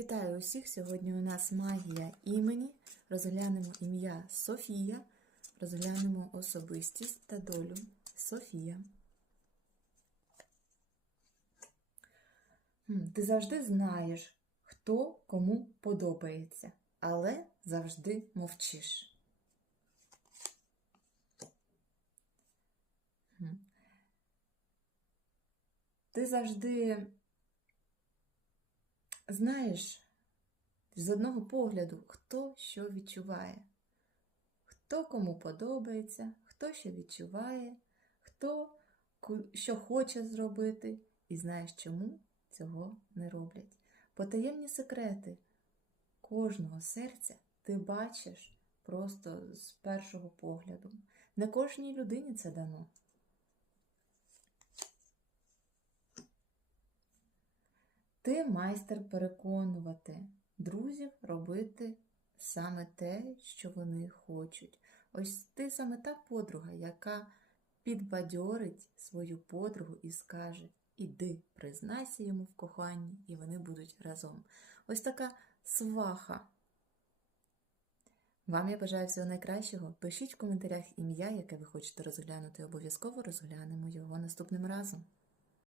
Вітаю усіх! Сьогодні у нас магія імені. Розглянемо ім'я Софія, розглянемо особистість та долю Софія. Ти завжди знаєш, хто кому подобається, але завжди мовчиш. Ти завжди знаєш з одного погляду, хто що відчуває, хто кому подобається, хто що відчуває, хто що хоче зробити, і знаєш, чому цього не роблять. Потаємні секрети кожного серця ти бачиш просто з першого погляду. Не кожній людині це дано. Ти майстер переконувати друзів робити саме те, що вони хочуть. Ось ти саме та подруга, яка підбадьорить свою подругу і скаже: Іди, признайся йому в коханні, і вони будуть разом. Ось така сваха. Вам я бажаю всього найкращого. Пишіть в коментарях ім'я, яке ви хочете розглянути. Обов'язково розглянемо його наступним разом.